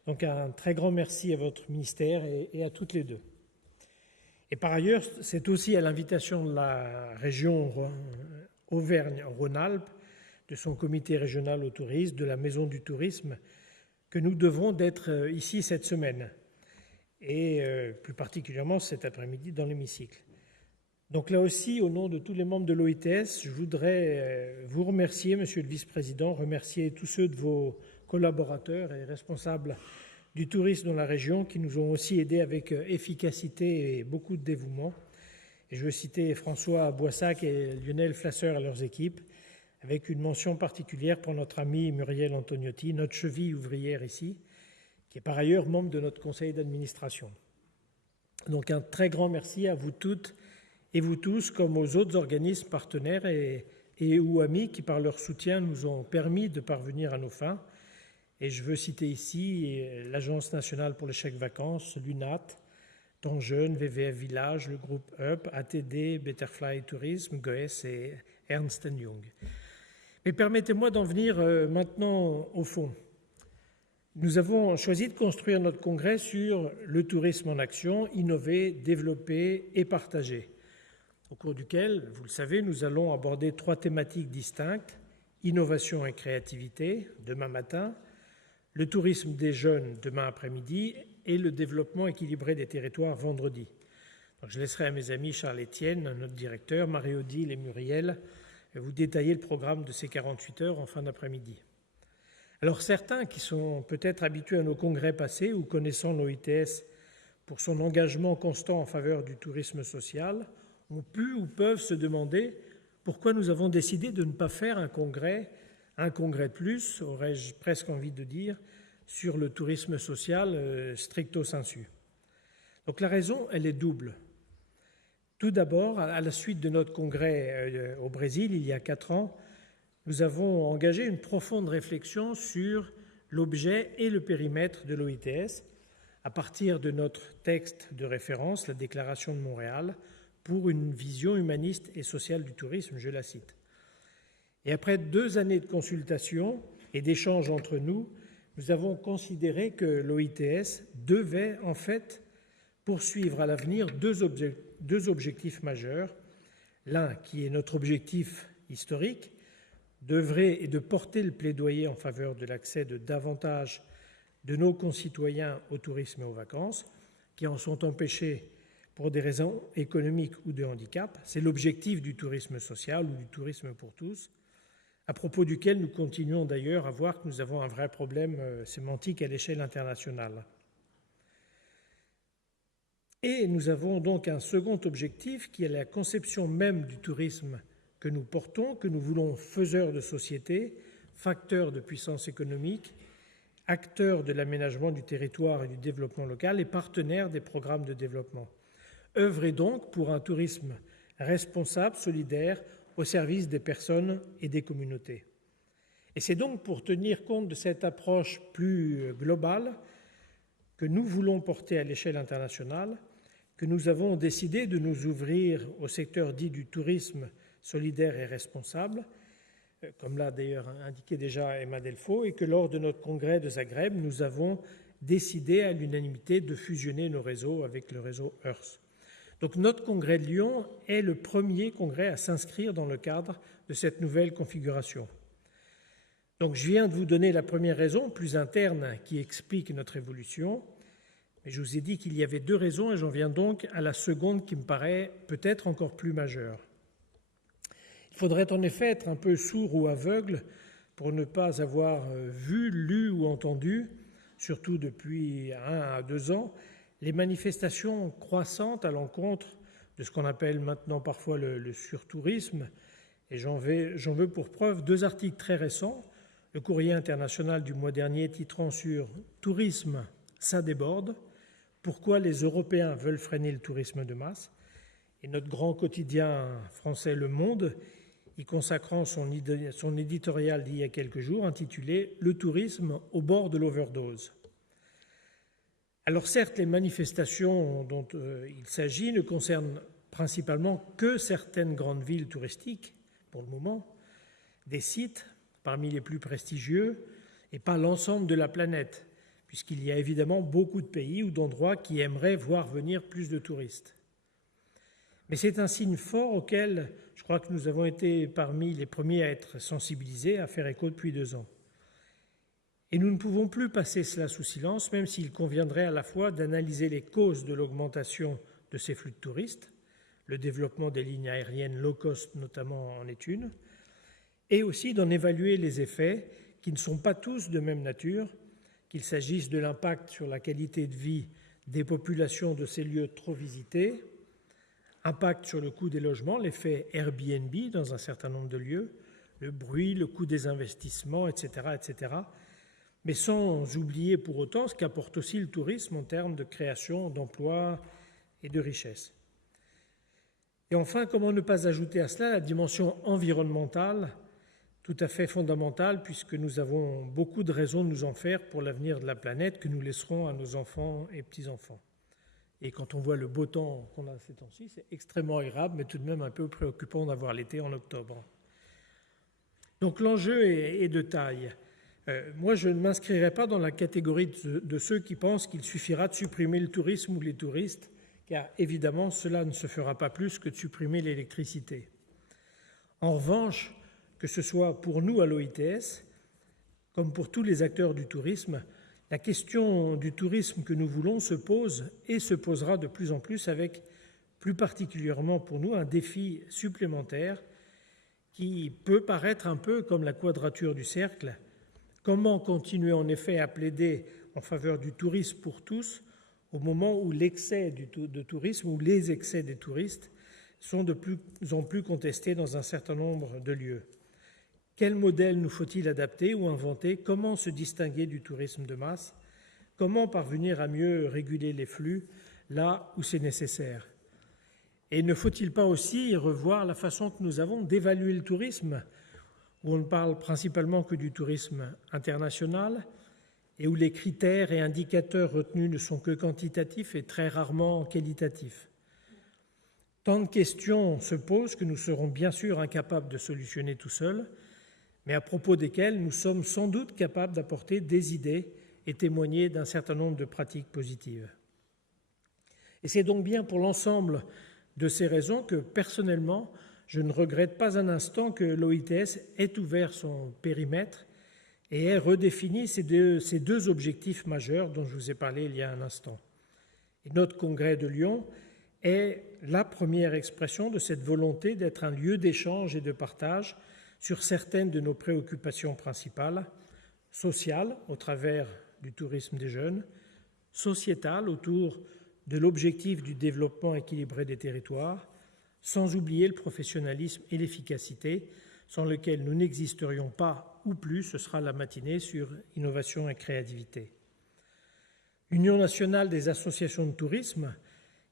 Donc un très grand merci à votre ministère et à toutes les 2. Et par ailleurs, c'est aussi à l'invitation de la région Auvergne-Rhône-Alpes, de son comité régional au tourisme, de la Maison du tourisme, que nous devrons d'être ici cette semaine, et plus particulièrement cet après-midi dans l'hémicycle. Donc là aussi, au nom de tous les membres de l'OITS, je voudrais vous remercier, Monsieur le Vice-président, remercier tous ceux de vos collaborateurs et responsables du tourisme dans la région qui nous ont aussi aidés avec efficacité et beaucoup de dévouement. Et je veux citer François Boissac et Lionel Flasseur et leurs équipes, avec une mention particulière pour notre amie Muriel Antoniotti, notre cheville ouvrière ici, qui est par ailleurs membre de notre conseil d'administration. Donc un très grand merci à vous toutes et vous tous, comme aux autres organismes partenaires et ou amis qui, par leur soutien, nous ont permis de parvenir à nos fins. Et je veux citer ici l'Agence nationale pour les chèques vacances, l'UNAT, Temps Jeune, VVF Village, le groupe UP, ATD, Betterfly Tourisme, GOES et Ernst & Young. Mais permettez-moi d'en venir maintenant au fond. Nous avons choisi de construire notre congrès sur le tourisme en action, innover, développer et partager, au cours duquel, vous le savez, nous allons aborder 3 thématiques distinctes, innovation et créativité, demain matin, le tourisme des jeunes, demain après-midi, et le développement équilibré des territoires, vendredi. Donc, je laisserai à mes amis Charles Etienne, notre directeur, Marie-Odile et Muriel, vous détailler le programme de ces 48 heures en fin d'après-midi. Alors certains qui sont peut-être habitués à nos congrès passés ou connaissant l'OITS pour son engagement constant en faveur du tourisme social ont pu ou peuvent se demander pourquoi nous avons décidé de ne pas faire un congrès de plus, aurais-je presque envie de dire, sur le tourisme social stricto sensu. Donc la raison, elle est double. Tout d'abord, à la suite de notre congrès au Brésil, il y a 4 ans, nous avons engagé une profonde réflexion sur l'objet et le périmètre de l'OITS à partir de notre texte de référence, la Déclaration de Montréal, pour une vision humaniste et sociale du tourisme, je la cite. Et après 2 années de consultation et d'échanges entre nous, nous avons considéré que l'OITS devait en fait poursuivre à l'avenir 2 objectifs majeurs. L'un qui est notre objectif historique, d'œuvrer et de porter le plaidoyer en faveur de l'accès de davantage de nos concitoyens au tourisme et aux vacances, qui en sont empêchés pour des raisons économiques ou de handicap. C'est l'objectif du tourisme social ou du tourisme pour tous, à propos duquel nous continuons d'ailleurs à voir que nous avons un vrai problème sémantique à l'échelle internationale. Et nous avons donc un second objectif qui est la conception même du tourisme que nous portons, que nous voulons faiseur de société, facteur de puissance économique, acteur de l'aménagement du territoire et du développement local et partenaire des programmes de développement. Œuvrer donc pour un tourisme responsable, solidaire, au service des personnes et des communautés. Et c'est donc pour tenir compte de cette approche plus globale que nous voulons porter à l'échelle internationale que nous avons décidé de nous ouvrir au secteur dit du tourisme solidaire et responsable, comme l'a d'ailleurs indiqué déjà Emma Delfaux, et que lors de notre congrès de Zagreb, nous avons décidé à l'unanimité de fusionner nos réseaux avec le réseau Earth. Donc notre congrès de Lyon est le premier congrès à s'inscrire dans le cadre de cette nouvelle configuration. Donc je viens de vous donner la première raison, plus interne, qui explique notre évolution, mais je vous ai dit qu'il y avait 2 raisons et j'en viens donc à la seconde qui me paraît peut-être encore plus majeure. Il faudrait en effet être un peu sourd ou aveugle pour ne pas avoir vu, lu ou entendu, surtout depuis 1 à 2 ans, les manifestations croissantes à l'encontre de ce qu'on appelle maintenant parfois le surtourisme. Et j'en veux pour preuve 2 articles très récents. Le Courrier international du mois dernier titrant sur « Tourisme, ça déborde. Pourquoi les Européens veulent freiner le tourisme de masse ?» et notre grand quotidien français Le Monde y consacrant son éditorial d'il y a quelques jours intitulé « Le tourisme au bord de l'overdose ». Alors certes, les manifestations dont il s'agit ne concernent principalement que certaines grandes villes touristiques, pour le moment, des sites parmi les plus prestigieux, et pas l'ensemble de la planète, puisqu'il y a évidemment beaucoup de pays ou d'endroits qui aimeraient voir venir plus de touristes. Mais c'est un signe fort auquel je crois que nous avons été parmi les premiers à être sensibilisés, à faire écho depuis 2 ans. Et nous ne pouvons plus passer cela sous silence, même s'il conviendrait à la fois d'analyser les causes de l'augmentation de ces flux de touristes, le développement des lignes aériennes low cost notamment en est une, et aussi d'en évaluer les effets qui ne sont pas tous de même nature, qu'il s'agisse de l'impact sur la qualité de vie des populations de ces lieux trop visités, Impact sur le coût des logements, l'effet Airbnb dans un certain nombre de lieux, le bruit, le coût des investissements, etc., etc. Mais sans oublier pour autant ce qu'apporte aussi le tourisme en termes de création d'emplois et de richesses. Et enfin, comment ne pas ajouter à cela la dimension environnementale, tout à fait fondamentale, puisque nous avons beaucoup de raisons de nous en faire pour l'avenir de la planète que nous laisserons à nos enfants et petits-enfants. Et quand on voit le beau temps qu'on a ces temps-ci, c'est extrêmement agréable, mais tout de même un peu préoccupant d'avoir l'été en octobre. Donc l'enjeu est de taille. Moi, je ne m'inscrirai pas dans la catégorie de ceux qui pensent qu'il suffira de supprimer le tourisme ou les touristes, car évidemment, cela ne se fera pas plus que de supprimer l'électricité. En revanche, que ce soit pour nous à l'OITS, comme pour tous les acteurs du tourisme, la question du tourisme que nous voulons se pose et se posera de plus en plus avec, plus particulièrement pour nous, un défi supplémentaire qui peut paraître un peu comme la quadrature du cercle. Comment continuer en effet à plaider en faveur du tourisme pour tous au moment où l'excès de tourisme ou les excès des touristes sont de plus en plus contestés dans un certain nombre de lieux? Quel modèle nous faut-il adapter ou inventer? Comment se distinguer du tourisme de masse? Comment parvenir à mieux réguler les flux là où c'est nécessaire? Et ne faut-il pas aussi revoir la façon que nous avons d'évaluer le tourisme, où on ne parle principalement que du tourisme international et où les critères et indicateurs retenus ne sont que quantitatifs et très rarement qualitatifs? Tant de questions se posent que nous serons bien sûr incapables de solutionner tout seuls, mais à propos desquelles nous sommes sans doute capables d'apporter des idées et témoigner d'un certain nombre de pratiques positives. Et c'est donc bien pour l'ensemble de ces raisons que, personnellement, je ne regrette pas un instant que l'OITS ait ouvert son périmètre et ait redéfini ces deux objectifs majeurs dont je vous ai parlé il y a un instant. Et notre congrès de Lyon est la première expression de cette volonté d'être un lieu d'échange et de partage sur certaines de nos préoccupations principales, sociales au travers du tourisme des jeunes, sociétales autour de l'objectif du développement équilibré des territoires, sans oublier le professionnalisme et l'efficacité, sans lequel nous n'existerions pas ou plus. Ce sera la matinée sur innovation et créativité. L'Union nationale des associations de tourisme,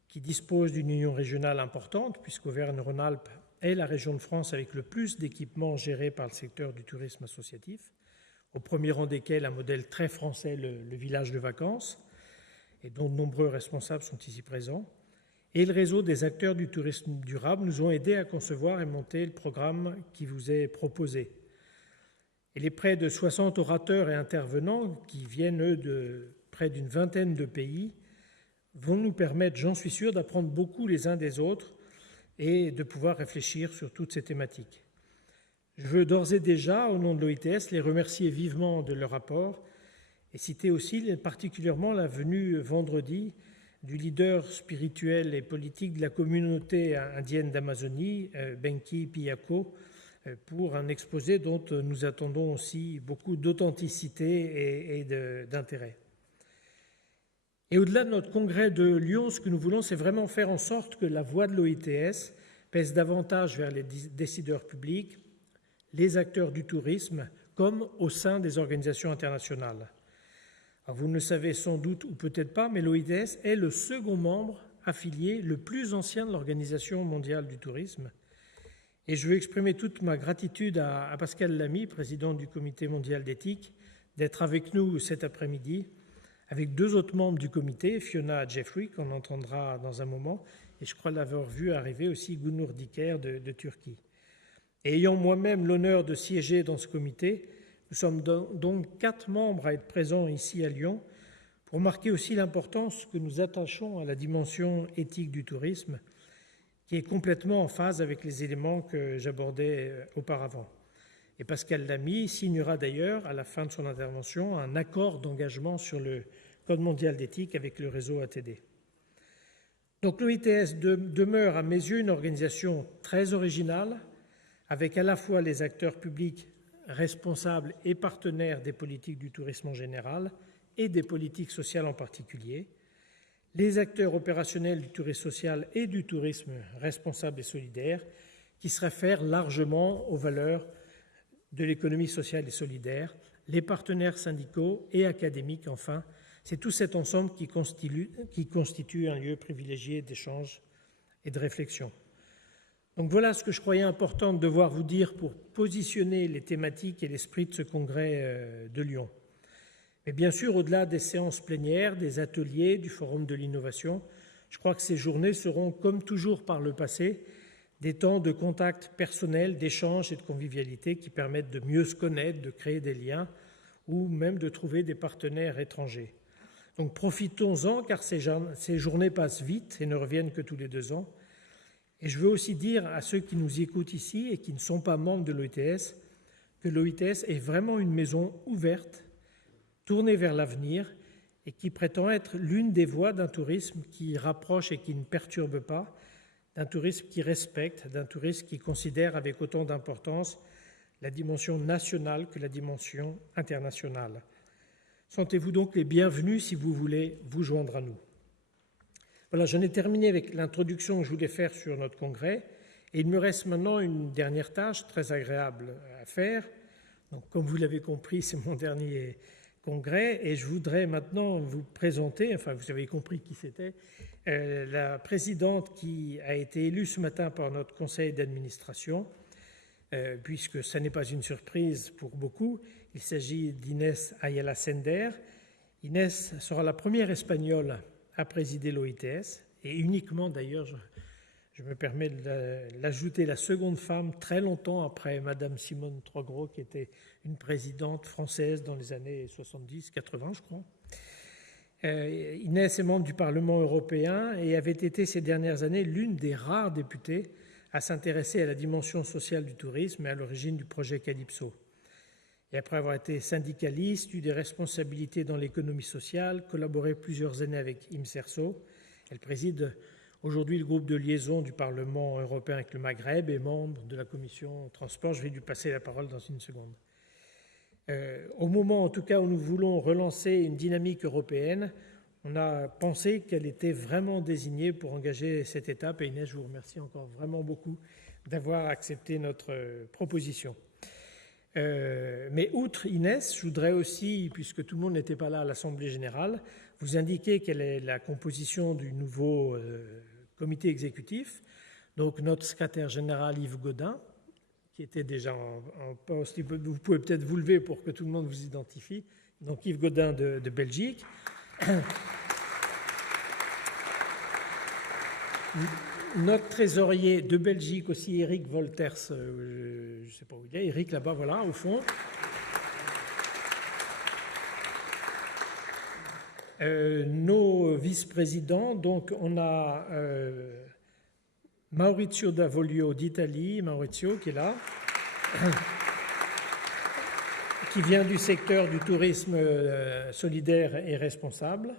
qui dispose d'une union régionale importante, puisqu'Auvergne-Rhône-Alpes est la région de France avec le plus d'équipements gérés par le secteur du tourisme associatif, au premier rang desquels un modèle très français, le village de vacances, et dont de nombreux responsables sont ici présents, et le réseau des acteurs du tourisme durable nous ont aidés à concevoir et monter le programme qui vous est proposé. Et les près de 60 orateurs et intervenants qui viennent, eux, de près d'une vingtaine de pays, vont nous permettre, j'en suis sûr, d'apprendre beaucoup les uns des autres et de pouvoir réfléchir sur toutes ces thématiques. Je veux d'ores et déjà, au nom de l'OITS, les remercier vivement de leur apport et citer aussi particulièrement la venue vendredi du leader spirituel et politique de la communauté indienne d'Amazonie, Benki Piyako, pour un exposé dont nous attendons aussi beaucoup d'authenticité et d'intérêt. Et au-delà de notre congrès de Lyon, ce que nous voulons, c'est vraiment faire en sorte que la voix de l'OITS pèse davantage vers les décideurs publics, les acteurs du tourisme, comme au sein des organisations internationales. Alors vous ne le savez sans doute ou peut-être pas, mais l'OITS est le second membre affilié le plus ancien de l'Organisation mondiale du tourisme. Et je veux exprimer toute ma gratitude à Pascal Lamy, président du Comité mondial d'éthique, d'être avec nous cet après-midi, avec deux autres membres du comité, Fiona Jeffrey, qu'on entendra dans un moment, et je crois l'avoir vu arriver aussi Gunur Diker de Turquie. Et ayant moi-même l'honneur de siéger dans ce comité, nous sommes donc 4 membres à être présents ici à Lyon pour marquer aussi l'importance que nous attachons à la dimension éthique du tourisme, qui est complètement en phase avec les éléments que j'abordais auparavant. Et Pascal Lamy signera d'ailleurs, à la fin de son intervention, un accord d'engagement sur le Code mondial d'éthique avec le réseau ATD. Donc l'OITS demeure à mes yeux une organisation très originale, avec à la fois les acteurs publics responsables et partenaires des politiques du tourisme en général et des politiques sociales en particulier, les acteurs opérationnels du tourisme social et du tourisme responsable et solidaire, qui se réfèrent largement aux valeurs de l'économie sociale et solidaire, les partenaires syndicaux et académiques, enfin. C'est tout cet ensemble qui constitue un lieu privilégié d'échange et de réflexion. Donc voilà ce que je croyais important de devoir vous dire pour positionner les thématiques et l'esprit de ce congrès de Lyon. Mais bien sûr, au-delà des séances plénières, des ateliers, du Forum de l'innovation, je crois que ces journées seront, comme toujours par le passé, des temps de contact personnel, d'échange et de convivialité qui permettent de mieux se connaître, de créer des liens ou même de trouver des partenaires étrangers. Donc profitons-en car ces journées passent vite et ne reviennent que tous les 2 ans. Et je veux aussi dire à ceux qui nous écoutent ici et qui ne sont pas membres de l'OITS que l'OITS est vraiment une maison ouverte, tournée vers l'avenir et qui prétend être l'une des voies d'un tourisme qui rapproche et qui ne perturbe pas, d'un tourisme qui respecte, d'un tourisme qui considère avec autant d'importance la dimension nationale que la dimension internationale. Sentez-vous donc les bienvenus si vous voulez vous joindre à nous. Voilà, j'en ai terminé avec l'introduction que je voulais faire sur notre congrès et il me reste maintenant une dernière tâche très agréable à faire. Donc, comme vous l'avez compris, c'est mon dernier congrès et je voudrais maintenant vous présenter, enfin vous avez compris qui c'était, la présidente qui a été élue ce matin par notre conseil d'administration, puisque ce n'est pas une surprise pour beaucoup. Il s'agit d'Inès Ayala Sender. Inès sera la première Espagnole à présider l'OITS et uniquement d'ailleurs, je me permets de l'ajouter, la seconde femme très longtemps après Madame Simone Troisgros qui était une présidente française dans les années 70-80 je crois. Inès est membre du Parlement européen et avait été ces dernières années l'une des rares députées à s'intéresser à la dimension sociale du tourisme et à l'origine du projet Calypso. Et après avoir été syndicaliste, eu des responsabilités dans l'économie sociale, collaboré plusieurs années avec IMSERSO, elle préside aujourd'hui le groupe de liaison du Parlement européen avec le Maghreb et membre de la commission transport. Je vais lui passer la parole dans une seconde. Au moment en tout cas où nous voulons relancer une dynamique européenne, on a pensé qu'elle était vraiment désignée pour engager cette étape. Et Inès, je vous remercie encore vraiment beaucoup d'avoir accepté notre proposition. Mais outre Inès, je voudrais aussi, puisque tout le monde n'était pas là à l'Assemblée générale, vous indiquer quelle est la composition du nouveau comité exécutif. Donc notre secrétaire général Yves Godin, qui était déjà en poste, vous pouvez peut-être vous lever pour que tout le monde vous identifie. Donc Yves Godin de Belgique. Notre trésorier de Belgique aussi, Eric Wolters, je ne sais pas où il est, Eric là-bas, voilà, au fond. Nos vice-présidents, donc on a Maurizio D'Avoglio d'Italie, Maurizio qui est là, qui vient du secteur du tourisme solidaire et responsable.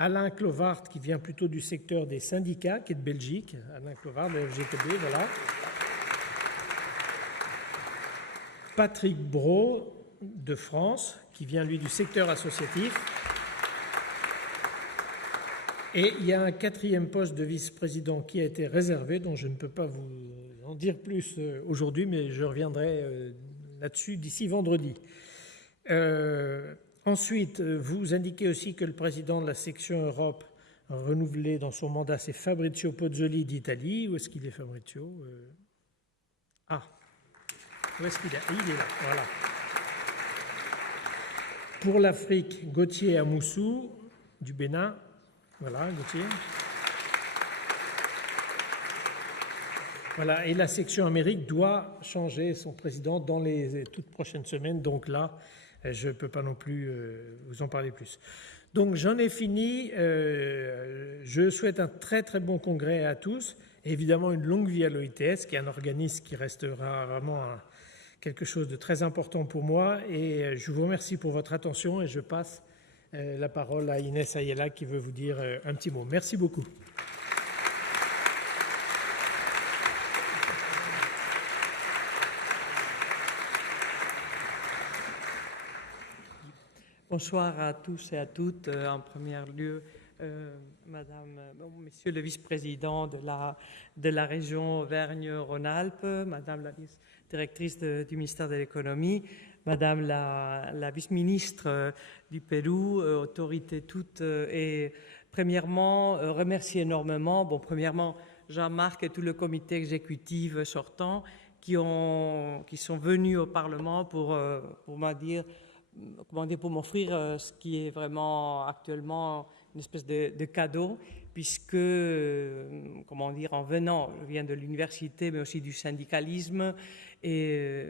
Alain Clovart, qui vient plutôt du secteur des syndicats, qui est de Belgique. Alain Clovart, de la FGTB, voilà. Patrick Brault, de France, qui vient, lui, du secteur associatif. Et il y a un 4e poste de vice-président qui a été réservé, dont je ne peux pas vous en dire plus aujourd'hui, mais je reviendrai là-dessus d'ici vendredi. Ensuite, vous indiquez aussi que le président de la section Europe renouvelé dans son mandat, c'est Fabrizio Pozzoli d'Italie. Où est-ce qu'il est, Fabrizio où est-ce qu'il est? Il est là, voilà. Pour l'Afrique, Gauthier Amoussou du Bénin. Voilà, Gauthier. Voilà, et la section Amérique doit changer son président dans les toutes prochaines semaines. Donc là, je ne peux pas non plus vous en parler plus. Donc j'en ai fini. Je souhaite un très très bon congrès à tous. Et évidemment une longue vie à l'OITS, qui est un organisme qui restera vraiment quelque chose de très important pour moi. Et je vous remercie pour votre attention et je passe la parole à Inès Ayala qui veut vous dire un petit mot. Merci beaucoup. Bonsoir à tous et à toutes. En premier lieu, Monsieur le vice-président de la région Auvergne-Rhône-Alpes, Madame la vice-directrice du ministère de l'économie, Madame la vice-ministre du Pérou, autorités toutes, et premièrement, remercier énormément, premièrement, Jean-Marc et tout le comité exécutif sortant qui sont venus au Parlement pour m'offrir ce qui est vraiment actuellement une espèce de cadeau, puisque, en venant, je viens de l'université, mais aussi du syndicalisme, et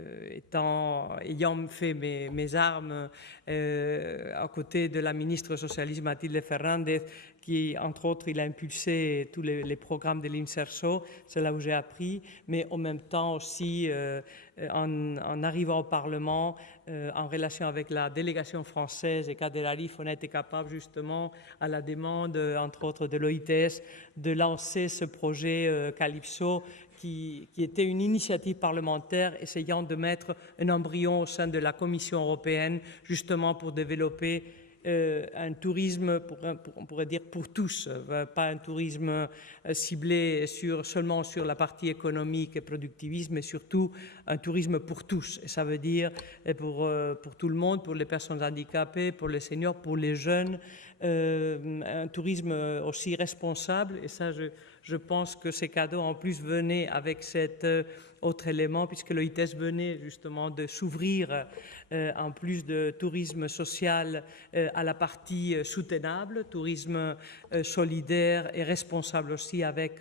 ayant fait mes armes à côté de la ministre socialiste Mathilde Fernández, qui, entre autres, il a impulsé tous les programmes de l'INSERSO, c'est là où j'ai appris, mais en même temps aussi, en arrivant au Parlement, en relation avec la délégation française et Kader Arif, on a été capable justement, à la demande, entre autres, de l'OITS, de lancer ce projet Calypso, qui était une initiative parlementaire essayant de mettre un embryon au sein de la Commission européenne, justement pour développer un tourisme, on pourrait dire pour tous, pas un tourisme ciblé seulement sur la partie économique et productivisme, mais surtout un tourisme pour tous. Et ça veut dire pour tout le monde, pour les personnes handicapées, pour les seniors, pour les jeunes, un tourisme aussi responsable. Et ça, je pense que ces cadeaux en plus venaient avec cet autre élément, puisque l'OITS venait justement de s'ouvrir en plus de tourisme social à la partie soutenable, tourisme solidaire et responsable aussi avec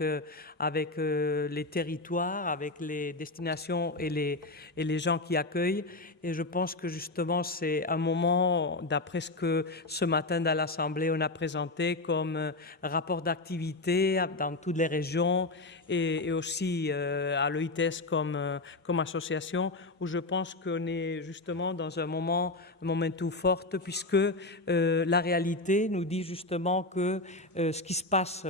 les territoires, avec les destinations et les gens qui accueillent. Et je pense que justement c'est un moment, d'après ce que ce matin dans l'Assemblée on a présenté comme rapport d'activité dans toutes les régions et aussi à l'OITS comme association, où je pense qu'on est justement dans un momentum fort, puisque la réalité nous dit justement que ce qui se passe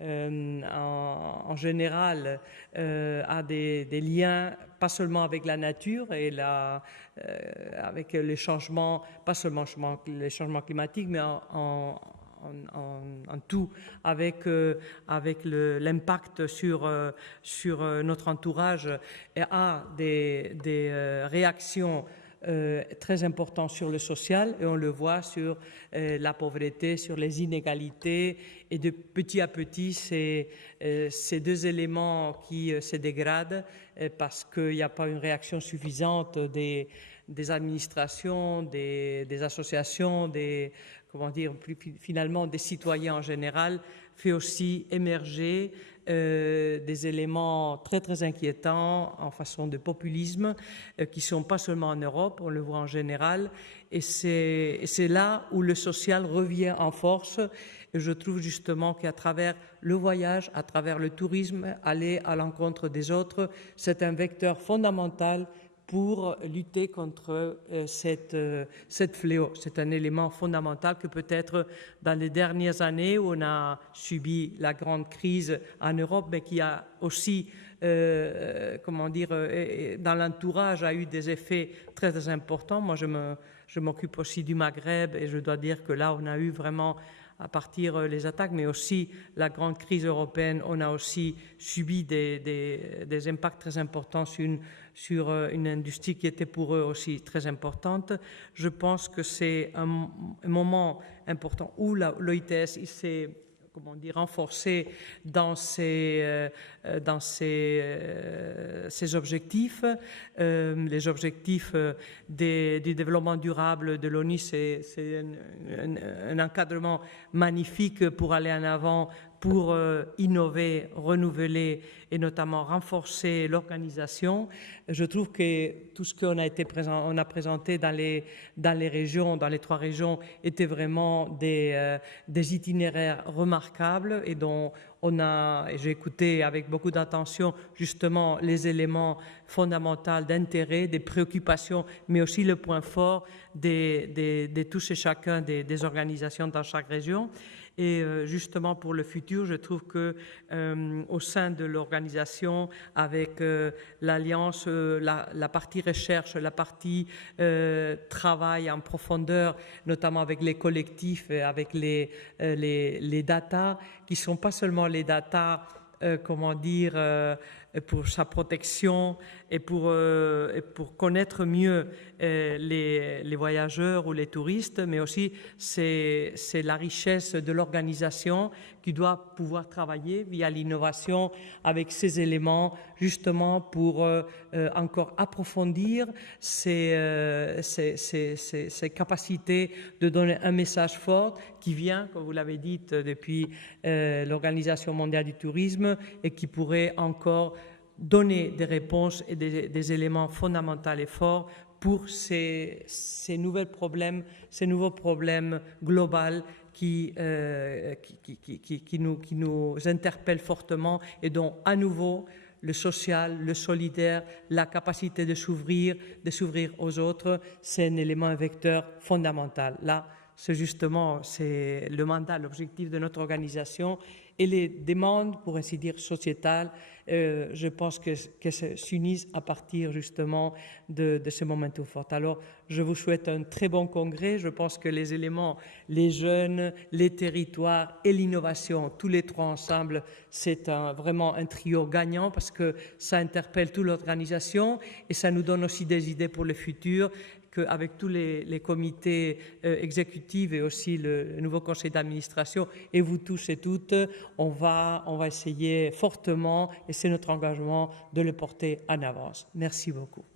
en général a des liens pas seulement avec la nature et avec les changements, pas seulement les changements climatiques, mais en tout, avec l'impact sur notre entourage, et a des réactions très important sur le social, et on le voit sur la pauvreté, sur les inégalités, et de petit à petit, ces deux éléments qui se dégradent parce qu'il n'y a pas une réaction suffisante des administrations, des associations, finalement des citoyens en général, fait aussi émerger des éléments très très inquiétants en façon de populisme qui sont pas seulement en Europe, on le voit en général, et c'est là où le social revient en force. Et je trouve justement qu'à travers le voyage, à travers le tourisme, aller à l'encontre des autres, c'est un vecteur fondamental pour lutter contre cette fléau. C'est un élément fondamental que peut-être dans les dernières années où on a subi la grande crise en Europe, mais qui a aussi, dans l'entourage, a eu des effets très, très importants. Moi, je m'occupe aussi du Maghreb, et je dois dire que là, on a eu vraiment, à partir les attaques, mais aussi la grande crise européenne, on a aussi subi des impacts très importants sur une industrie qui était pour eux aussi très importante. Je pense que c'est un moment important où l'OITS s'est renforcé dans ses objectifs. Les objectifs du développement durable de l'ONU, c'est un encadrement magnifique pour aller en avant, pour innover, renouveler et notamment renforcer l'organisation. Je trouve que tout ce qu'on a présenté dans les régions, dans les 3 régions, était vraiment des itinéraires remarquables et dont j'ai écouté avec beaucoup d'attention justement les éléments fondamentaux d'intérêt, des préoccupations, mais aussi le point fort de tous et chacun des organisations dans chaque région. Et justement pour le futur, je trouve que au sein de l'organisation, avec l'alliance, la partie recherche, la partie travail en profondeur, notamment avec les collectifs, et avec les data, qui sont pas seulement les data, pour sa protection et pour connaître mieux les voyageurs ou les touristes, mais aussi c'est la richesse de l'organisation qui doit pouvoir travailler via l'innovation avec ces éléments, justement pour encore approfondir ses capacités de donner un message fort qui vient, comme vous l'avez dit, depuis l'Organisation mondiale du tourisme et qui pourrait encore donner des réponses et des éléments fondamentaux et forts pour ces nouveaux problèmes globaux qui nous interpellent fortement et dont, à nouveau, le social, le solidaire, la capacité de s'ouvrir aux autres, c'est un élément, un vecteur fondamental. Là, c'est le mandat, l'objectif de notre organisation et les demandes, pour ainsi dire, sociétales, je pense que s'unissent à partir justement de ce momentum fort. Alors, je vous souhaite un très bon congrès. Je pense que les éléments, les jeunes, les territoires et l'innovation, tous les trois ensemble, c'est vraiment un trio gagnant parce que ça interpelle toute l'organisation et ça nous donne aussi des idées pour le futur. Avec tous les comités exécutifs et aussi le nouveau conseil d'administration et vous tous et toutes, on va essayer fortement, et c'est notre engagement, de le porter en avance. Merci beaucoup.